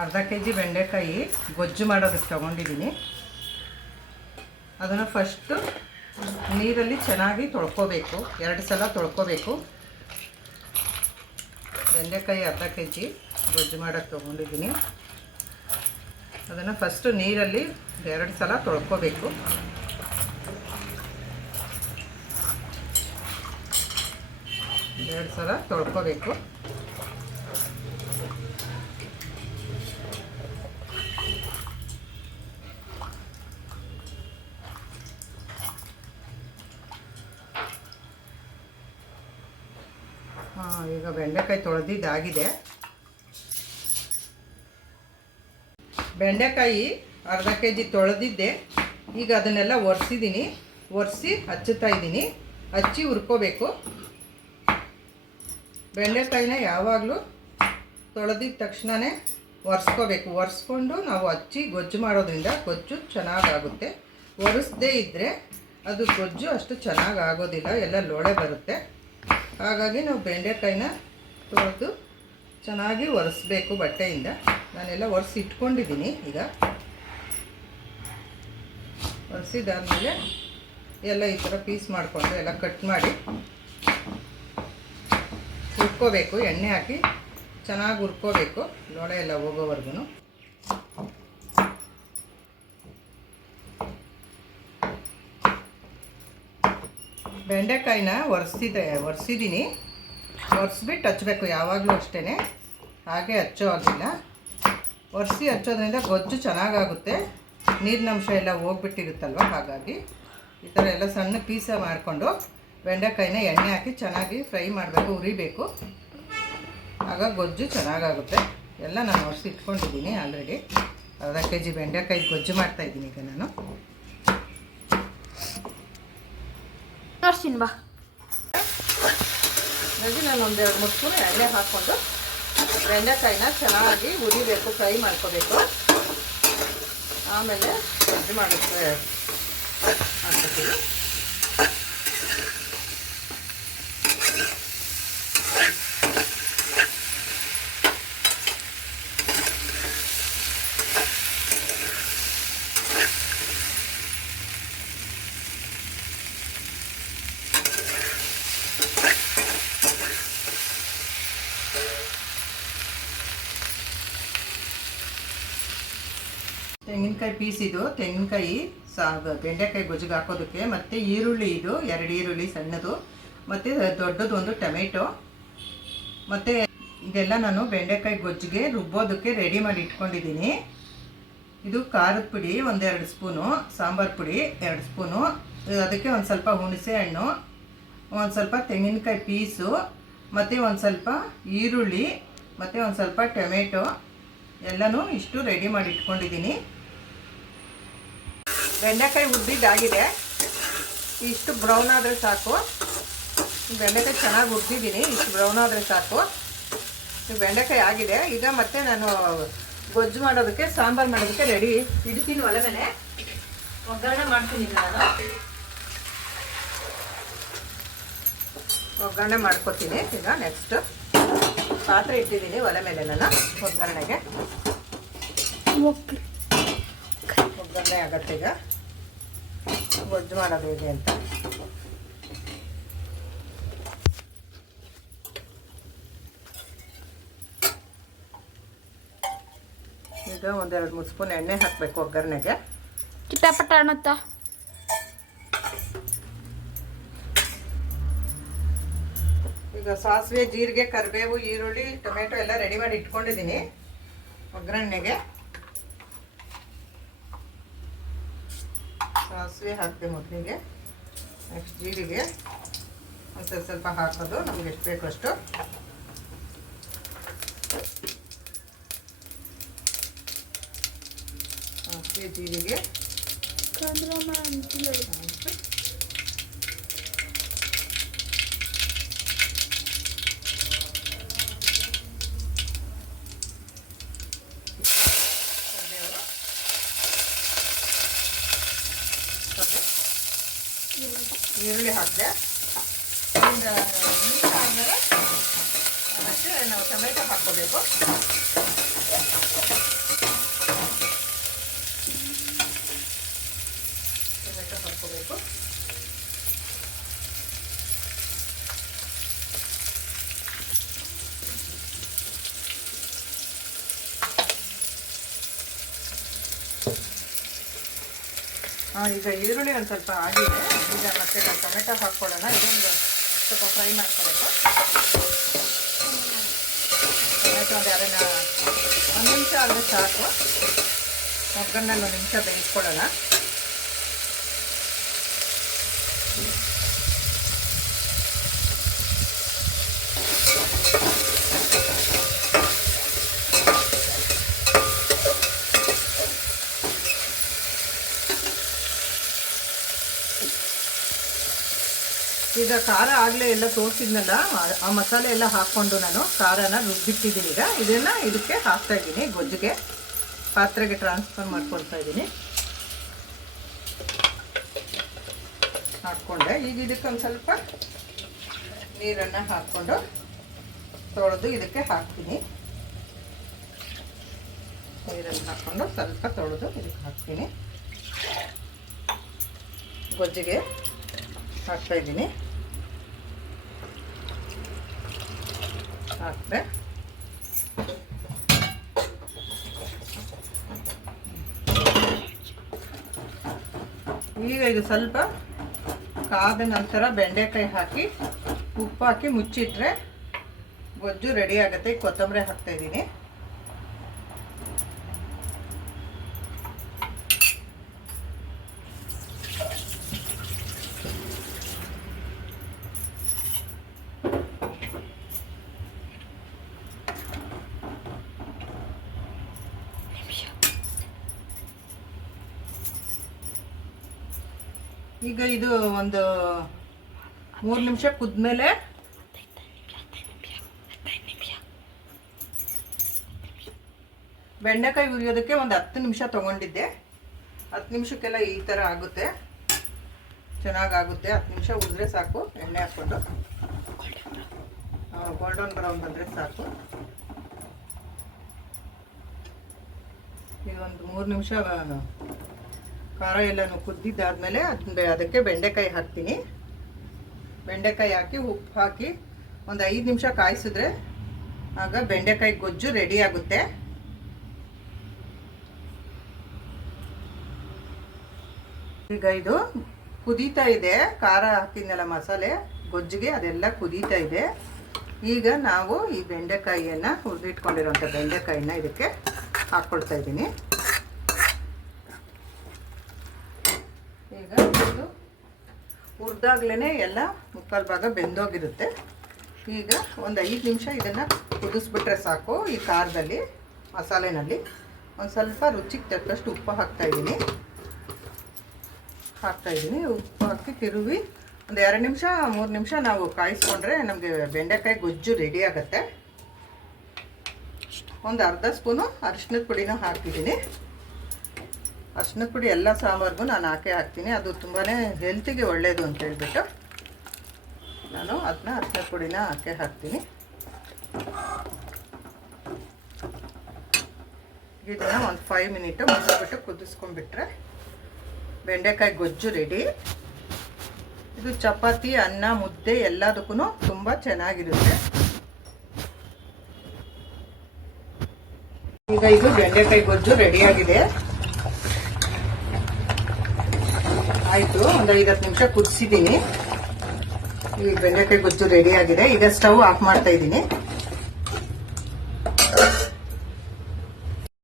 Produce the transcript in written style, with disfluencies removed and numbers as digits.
ಅರ್ಧ K G ಬೆಂಡೆಕಾಯಿ ಗೊಜ್ಜು ಮಾಡೋದಕ್ಕೆ ತೊಗೊಂಡಿದ್ದೀನಿ. ಅದನ್ನು ಫಸ್ಟು ನೀರಲ್ಲಿ ಚೆನ್ನಾಗಿ ತೊಳ್ಕೊಬೇಕು, 2 ಸಲ ತೊಳ್ಕೊಬೇಕು. ಬೆಂಡೆಕಾಯಿ ಅರ್ಧ ಕೆ ಜಿ ಗೊಜ್ಜು ಮಾಡೋಕ್ಕೆ ತೊಗೊಂಡಿದ್ದೀನಿ. ಅದನ್ನು ಫಸ್ಟು ನೀರಲ್ಲಿ 2 ಸಲ ತೊಳ್ಕೊಬೇಕು. ಈಗ ಬೆಂಡೆಕಾಯಿ ತೊಳೆದಿದ್ದಾಗಿದೆ. ಬೆಂಡೆಕಾಯಿ ಅರ್ಧ ಕೆ ಜಿ ತೊಳೆದಿದ್ದೆ. ಈಗ ಅದನ್ನೆಲ್ಲ ಒರೆಸಿ ಹಚ್ಚುತ್ತಾ ಇದ್ದೀನಿ. ಹಚ್ಚಿ ಹುರ್ಕೋಬೇಕು. ಬೆಂಡೆಕಾಯಿನ ಯಾವಾಗಲೂ ತೊಳೆದಿದ್ದ ತಕ್ಷಣವೇ ಒರೆಸ್ಕೋಬೇಕು. ಒರೆಸ್ಕೊಂಡು ನಾವು ಹಚ್ಚಿ ಗೊಜ್ಜು ಮಾಡೋದ್ರಿಂದ ಗೊಜ್ಜು ಚೆನ್ನಾಗಾಗುತ್ತೆ. ಒರೆಸದೇ ಇದ್ದರೆ ಅದು ಗೊಜ್ಜು ಅಷ್ಟು ಚೆನ್ನಾಗಿ ಆಗೋದಿಲ್ಲ, ಎಲ್ಲ ಲೋಳೆ ಬರುತ್ತೆ. ಹಾಗಾಗಿ ನಾವು ಬೆಂಡೆಕಾಯಿನ ತೊಳೆದು ಚೆನ್ನಾಗಿ ಒರೆಸ್ಬೇಕು ಬಟ್ಟೆಯಿಂದ. ನಾನೆಲ್ಲ ಒರೆಸಿ ಇಟ್ಕೊಂಡಿದ್ದೀನಿ. ಈಗ ಒರೆಸಿದಾದ್ಮೇಲೆ ಎಲ್ಲ ಈ ಥರ ಪೀಸ್ ಮಾಡಿಕೊಂಡು ಎಲ್ಲ ಕಟ್ ಮಾಡಿ ಹುರ್ಕೋಬೇಕು. ಎಣ್ಣೆ ಹಾಕಿ ಚೆನ್ನಾಗಿ ಹುರ್ಕೋಬೇಕು, ಲೋಳೆ ಎಲ್ಲ ಹೋಗೋವರೆಗೂ. ಬೆಂಡೆಕಾಯಿನ ಒರೆಸಿದ್ದೀನಿ. ಒರೆಸ್ಬಿಟ್ಟು ಹಚ್ಚಬೇಕು. ಯಾವಾಗಲೂ ಅಷ್ಟೇ, ಹಾಗೆ ಹಚ್ಚೋ ಆಗಿಲ್ಲ. ಒರೆಸಿ ಹಚ್ಚೋದ್ರಿಂದ ಗೊಜ್ಜು ಚೆನ್ನಾಗಾಗುತ್ತೆ. ನೀರಿನಂಶ ಎಲ್ಲ ಹೋಗ್ಬಿಟ್ಟಿರುತ್ತಲ್ವ, ಹಾಗಾಗಿ ಈ ಥರ ಎಲ್ಲ ಸಣ್ಣ ಪೀಸ ಮಾಡಿಕೊಂಡು ಬೆಂಡೆಕಾಯಿನ ಎಣ್ಣೆ ಹಾಕಿ ಚೆನ್ನಾಗಿ ಫ್ರೈ ಮಾಡಬೇಕು, ಹುರಿಬೇಕು. ಆಗ ಗೊಜ್ಜು ಚೆನ್ನಾಗಾಗುತ್ತೆ. ಎಲ್ಲ ನಾನು ಒರೆಸಿ ಇಟ್ಕೊಂಡಿದ್ದೀನಿ ಆಲ್ರೆಡಿ. ಅರ್ಧ ಕೆ ಜಿ ಬೆಂಡೆಕಾಯಿ ಗೊಜ್ಜು ಮಾಡ್ತಾಯಿದ್ದೀನಿ ಈಗ ನಾನು. ತೋರಿಸ್ತೀನಿ ಬಾ. ನಾನು 1-2 ಸ್ಪೂನ್ ಎಣ್ಣೆ ಹಾಕ್ಕೊಂಡು ಬೆಂಡೆಕಾಯಿನ ಚೆನ್ನಾಗಿ ಹುರಿಬೇಕು, ಫ್ರೈ ಮಾಡ್ಕೋಬೇಕು. ಆಮೇಲೆ ಗೊಜ್ಜು ಮಾಡ್ತೀವಿ. ತೆಂಗಿನಕಾಯಿ ಪೀಸ್ ಇದು. ತೆಂಗಿನಕಾಯಿ ಬೆಂಡೆಕಾಯಿ ಗೊಜ್ಜಿಗೆ ಹಾಕೋದಕ್ಕೆ. ಮತ್ತು ಈರುಳ್ಳಿ ಇದು 2 ಈರುಳ್ಳಿ ಸಣ್ಣದು, ಮತ್ತು ದೊಡ್ಡದು 1 ಟೊಮೆಟೊ. ಮತ್ತು ಇದೆಲ್ಲ ನಾನು ಬೆಂಡೆಕಾಯಿ ಗೊಜ್ಜಿಗೆ ರುಬ್ಬೋದಕ್ಕೆ ರೆಡಿ ಮಾಡಿ ಇಟ್ಕೊಂಡಿದ್ದೀನಿ. ಇದು ಖಾರದ ಪುಡಿ 1-2 ಸ್ಪೂನು, ಸಾಂಬಾರು ಪುಡಿ 2 ಸ್ಪೂನು, ಅದಕ್ಕೆ ಒಂದು ಸ್ವಲ್ಪ ಹುಣಸೆ ಹಣ್ಣು, ಒಂದು ಸ್ವಲ್ಪ ತೆಂಗಿನಕಾಯಿ ಪೀಸು, ಮತ್ತು ಒಂದು ಸ್ವಲ್ಪ ಈರುಳ್ಳಿ, ಮತ್ತು ಒಂದು ಸ್ವಲ್ಪ ಟೊಮೆಟೊ ಎಲ್ಲನೂ ಇಷ್ಟು ರೆಡಿ ಮಾಡಿ ಇಟ್ಕೊಂಡಿದ್ದೀನಿ. ಬೆಂಡೆಕಾಯಿ ಹುರಿದಿದ್ದಾಗಿದೆ. ಇಷ್ಟು ಬ್ರೌನ್ ಆದರೆ ಸಾಕು. ಬೆಂಡೆಕಾಯಿ ಚೆನ್ನಾಗಿ ಹುರಿದಿದ್ದೀನಿ. ಇಷ್ಟು ಬ್ರೌನ್ ಆದರೆ ಸಾಕು. ಬೆಂಡೆಕಾಯಿ ಆಗಿದೆ. ಈಗ ಮತ್ತೆ ನಾನು ಗೊಜ್ಜು ಮಾಡೋದಕ್ಕೆ, ಸಾಂಬಾರು ಮಾಡೋದಕ್ಕೆ ರೆಡಿ ಇಡ್ತೀನಿ. ಒಲೆ ಮೇಲೆ ಒಗ್ಗರಣೆ ಮಾಡ್ತೀನಿ. ನಾನು ಒಗ್ಗರಣೆ ಮಾಡ್ಕೊತೀನಿ. ಈಗ ನೆಕ್ಸ್ಟ್ ಪಾತ್ರೆ ಇಟ್ಟಿದ್ದೀನಿ ಒಲೆ ಮೇಲೆ. ನಾನು ಒಗ್ಗರಣೆಗೆ ಒಗ್ಗರಣೆ ಆಗತ್ತೆ. ಈಗ ಗೊಜ್ಜು ಮಾಡೋದು ಹೇಗೆ ಅಂತ. ಈಗ 1-2-3 ಸ್ಪೂನ್ ಎಣ್ಣೆ ಹಾಕಬೇಕು ಒಗ್ಗರಣೆಗೆ. ಚಿಟಪಟ ಅನ್ನತ್ತ. ಈಗ ಸಾಸಿವೆ, ಜೀರಿಗೆ, ಕರಿಬೇವು, ಈರುಳ್ಳಿ, ಟೊಮೆಟೊ ಎಲ್ಲ ರೆಡಿ ಮಾಡಿ ಇಟ್ಕೊಂಡಿದ್ದೀನಿ ಒಗ್ಗರಣೆಗೆ. ಸಾಸಿವೆ ಹಾಕ್ತೆ ಮೊದಲಿಗೆ. ನೆಕ್ಸ್ಟ್ ಜೀರಿಗೆ ಒಂದು ಸ್ವಲ್ಪ ಹಾಕೋದು, ನಮ್ಗೆ ಎಷ್ಟು ಬೇಕು ಅಷ್ಟು. ಸಾಸಿವೆ, ಜೀರಿಗೆ, ಈರುಳ್ಳಿ ಹಾಕಿದೆ. ಆದಮೇಲೆ ಅದಕ್ಕೆ ನಾವು ಟೊಮೆಟೊ ಹಾಕ್ಕೋಬೇಕು. ಈಗ ಈರುಳ್ಳಿ ಒಂದು ಸ್ವಲ್ಪ ಆಗಿದೆ. ಈಗ ಮತ್ತೆ ನಾವು ಟೊಮೆಟೊ ಹಾಕ್ಕೊಳ್ಳೋಣ. ಇದೊಂದು ಸ್ವಲ್ಪ ಫ್ರೈ ಮಾಡ್ಕೊಬೇಕು. ಟೊಮೆಟೊ ಒಂದು ಒಂದು ನಿಮಿಷ ಆದರೆ ಸಾಕು. ಒಗ್ಗರಣೆಲ್ಲಿ ಒಂದು ನಿಮಿಷ ಬೇಯಿಸ್ಕೊಳ್ಳೋಣ. ಈಗ ಖಾರ ಆಗಲೇ ಎಲ್ಲ ತೋರಿಸಿದ್ನಲ್ಲ, ಆ ಮಸಾಲೆ ಎಲ್ಲ ಹಾಕ್ಕೊಂಡು ನಾನು ಖಾರನ ರುಬ್ಬಿಟ್ಟಿದ್ದೀನಿ. ಈಗ ಇದನ್ನು ಇದಕ್ಕೆ ಹಾಕ್ತಾ ಇದ್ದೀನಿ. ಗೊಜ್ಜಿಗೆ ಪಾತ್ರೆಗೆ ಟ್ರಾನ್ಸ್ಫರ್ ಮಾಡ್ಕೊಳ್ತಾ ಇದ್ದೀನಿ. ಹಾಕ್ಕೊಂಡೆ. ಈಗ ಇದಕ್ಕೆ ಒಂದು ಸ್ವಲ್ಪ ನೀರನ್ನು ಹಾಕ್ಕೊಂಡು ತೊಳೆದು ಇದಕ್ಕೆ ಹಾಕ್ತೀನಿ. ನೀರನ್ನು ಹಾಕ್ಕೊಂಡು ಸ್ವಲ್ಪ ತೊಳೆದು ಇದಕ್ಕೆ ಹಾಕ್ತೀನಿ. ಗೊಜ್ಜಿಗೆ ಹಾಕ್ತಾ ಇದ್ದೀನಿ. ಹಾಕ್ದೆ. ಈಗ ಇದು ಸ್ವಲ್ಪ ಕಾದ ನಂತರ ಬೆಂಡೆಕಾಯಿ ಹಾಕಿ ಉಪ್ಪು ಹಾಕಿ ಮುಚ್ಚಿಟ್ರೆ ಗೊಜ್ಜು ರೆಡಿ ಆಗುತ್ತೆ. ಕೊತ್ತಂಬರಿ ಹಾಕ್ತಾ ಇದ್ದೀನಿ. ಈಗ ಇದು ಒಂದು 3 ನಿಮಿಷ ಕುದ್ಮೇಲೆ ಬೆಂಡೆಕಾಯಿ ಹುರಿಯೋದಕ್ಕೆ ಒಂದು 10 ನಿಮಿಷ ತೊಗೊಂಡಿದ್ದೆ. 10 ನಿಮಿಷಕ್ಕೆಲ್ಲ ಈ ಥರ ಆಗುತ್ತೆ, ಚೆನ್ನಾಗಾಗುತ್ತೆ. 10 ನಿಮಿಷ ಹುರಿದ್ರೆ ಸಾಕು. ಎಣ್ಣೆ ಹಾಕ್ಕೊಂಡು ಗೋಲ್ಡನ್ ಬ್ರೌನ್ ಬಂದರೆ ಸಾಕು. ಈಗ ಒಂದು 3 ನಿಮಿಷ ಖಾರ ಎಲ್ಲನೂ ಕುದ್ದಿದ್ದಾದಮೇಲೆ ಅದಕ್ಕೆ ಬೆಂಡೆಕಾಯಿ ಹಾಕ್ತೀನಿ. ಬೆಂಡೆಕಾಯಿ ಹಾಕಿ ಉಪ್ಪು ಹಾಕಿ ಒಂದು 5 ನಿಮಿಷ ಕಾಯಿಸಿದ್ರೆ ಆಗ ಬೆಂಡೆಕಾಯಿ ಗೊಜ್ಜು ರೆಡಿ ಆಗುತ್ತೆ. ಈಗ ಇದು ಕುದೀತಾ ಇದೆ. ಖಾರ ಹಾಕಿದ್ನಲ್ಲ ಮಸಾಲೆ ಗೊಜ್ಜಿಗೆ, ಅದೆಲ್ಲ ಕುದೀತಾ ಇದೆ. ಈಗ ನಾವು ಈ ಬೆಂಡೆಕಾಯಿಯನ್ನು ಹುರಿದಿಟ್ಕೊಂಡಿರೋಂಥ ಬೆಂಡೆಕಾಯಿನ ಇದಕ್ಕೆ ಹಾಕ್ಕೊಳ್ತಾ ಇದ್ದೀನಿ. ಈಗ ಇದು ಹುರಿದಾಗ್ಲೇ ಎಲ್ಲ ಮುಕ್ಕಾಲು ಭಾಗ ಬೆಂದೋಗಿರುತ್ತೆ. ಈಗ ಒಂದು 5 ನಿಮಿಷ ಇದನ್ನು ಕುದಿಸ್ಬಿಟ್ರೆ ಸಾಕು. ಈ ಖಾರದಲ್ಲಿ ಮಸಾಲೆನಲ್ಲಿ ಒಂದು ಸ್ವಲ್ಪ ರುಚಿಗೆ ತಕ್ಕಷ್ಟು ಉಪ್ಪು ಹಾಕ್ತಾಯಿದ್ದೀನಿ. ಉಪ್ಪು ಹಾಕಿ ತಿರುವಿ ಒಂದು 2 ನಿಮಿಷ 3 ನಿಮಿಷ ನಾವು ಕಾಯಿಸ್ಕೊಂಡ್ರೆ ನಮಗೆ ಬೆಂಡೆಕಾಯಿ ಗೊಜ್ಜು ರೆಡಿ ಆಗುತ್ತೆ. ಒಂದು ಅರ್ಧ ಸ್ಪೂನು ಅರಿಶಿನದ ಪುಡಿನೂ ಹಾಕಿದ್ದೀನಿ. ಅರಿಶಿನದ ಪುಡಿ ಎಲ್ಲ ಸಾಂಬಾರಿಗೂ ನಾನು ಹಾಕ್ತೀನಿ. ಅದು ತುಂಬಾ ಹೆಲ್ತಿಗೆ ಒಳ್ಳೆಯದು ಅಂತ ಹೇಳ್ಬಿಟ್ಟು ನಾನು ಅದನ್ನ ಅರಿಶಿನದ ಪುಡಿನ ಹಾಕ್ತೀನಿ. ಇದನ್ನು ಒಂದು 5 ಮಿನಿಟು ಮುಚ್ಚಿಬಿಟ್ಟು ಕುದಿಸ್ಕೊಂಡ್ಬಿಟ್ರೆ ಬೆಂಡೆಕಾಯಿ ಗೊಜ್ಜು ರೆಡಿ. ಇದು ಚಪಾತಿ, ಅನ್ನ, ಮುದ್ದೆ ಎಲ್ಲದಕ್ಕೂ ತುಂಬ ಚೆನ್ನಾಗಿರುತ್ತೆ. ಈಗ ಇದು ಬೆಂಡೆಕಾಯಿ ಗೊಜ್ಜು ರೆಡಿಯಾಗಿದೆ. ಆಯಿತು, ಒಂದು 5-10 ನಿಮಿಷ ಕುದಿಸಿದ್ದೀನಿ. ಈ ಬೆಂಡೆಕಾಯಿ ಗೊಜ್ಜು ರೆಡಿಯಾಗಿದೆ. ಈಗ ಸ್ಟವ್ ಆಫ್ ಮಾಡ್ತಾ ಇದ್ದೀನಿ.